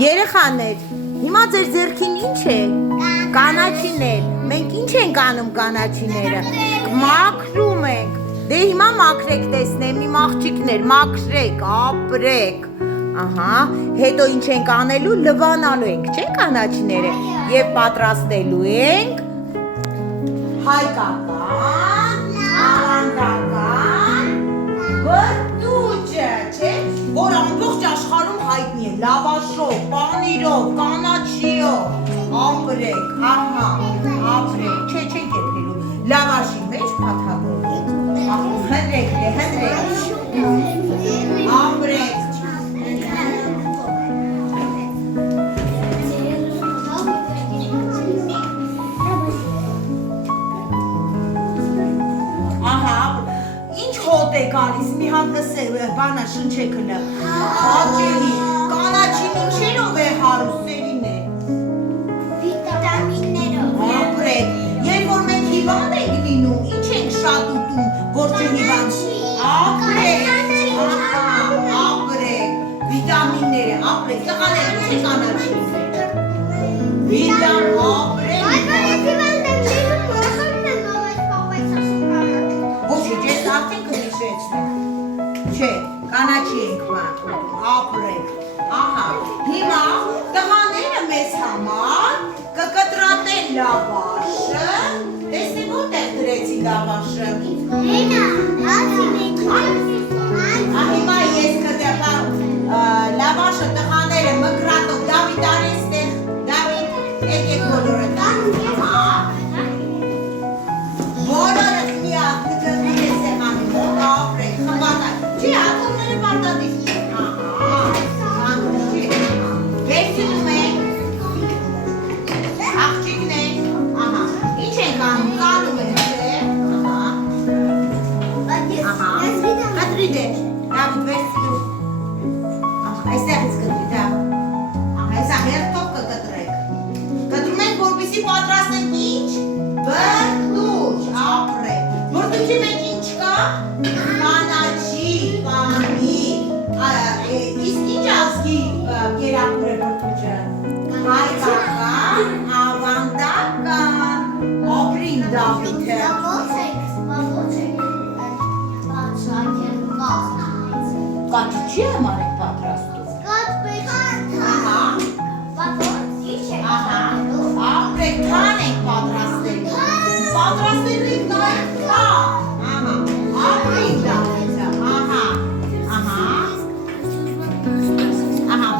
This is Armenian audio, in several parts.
Երեխաներ, հիմա ձեր ձեռքին ինչ է? Կանաչիներ։ Մենք ինչ ենք անում կանաչիները? Մաքրում ենք։ Դե հիմա մաքրեք, տեսնեմ իմ աղջիկներ, մաքրեք, ապրեք։ Ահա, հետո ինչ ենք անելու? Լվանալու ենք, չէ՞ կանաչիները։ Եվ պատրաստելու ենք հայկական, ավանդական բրդուճը, չէ՞, որ ամբողջ աշխարհում հայտնի է, լավաշով, պանիրով, կանաչիով, ապրեք, ահա, ապրեք, չէ, չենք եփելու, լավաշի մեջ փաթաթով, հնդրեք, ապրեք, հոտ է գալիս, մի հատ լսե, բանա շնչեք հլը, հաճելի, կանաչին ինչերով է հարուսերին է, վիտամիններով, ապրեք, երբ որ մենք հիվանդ ենք լինում, ինչ ենք շատ ուտում, որ չհիվանդ, ապրեք, ապրեք, վիտամինները, ապրեք, տղաներ, ինչ է կանաչին, ապրեք, չէ, կանաչի ենք մատում, ապրեք, ահա, հիմա տղաները մեզ համար կկտրատեն լավաշը, տեսնի որտեղ դրեցի լավաշը, հիմա ես կտեղամ լավաշը տղաները մկրատով, Դավիթ արեստեղ, Դավիթ, եկեք բոլորը տան, բոլորը միակ կտրատեն ես եղանի, ապրեք, խմատակ, չի, ատոմները պարտադիր, վերցնում ենք, աղջիկներ, ինչ ենք անում, կանում ենք, կտրի դե, Դավիթ վերցնում, այստեղից կտրի, այսա հերթով կկտրեք, կտրում ենք, որպեսզի պատրաստենք ինչ, բրդուճ, ապրեք, բրդուճի մեջ ինչ կա, կանաչի, պանիր, իսկ ինչ ազգի կերակուր է բրդուճը, հայկական, ավանդական, ապրին Դավիթը, կաչի չի համար եք պատրաստում, ապրեք, կան եք պատրաստելու, պատրաստելու եք նաև կան, ապրին Դավիթը,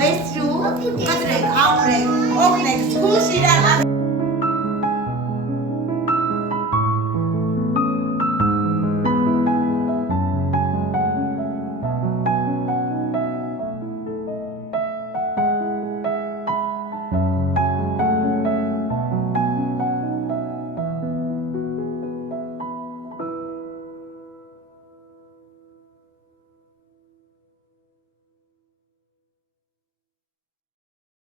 վերցրու, կտրեք, ապրեք, օգնեք, զգուշ իրար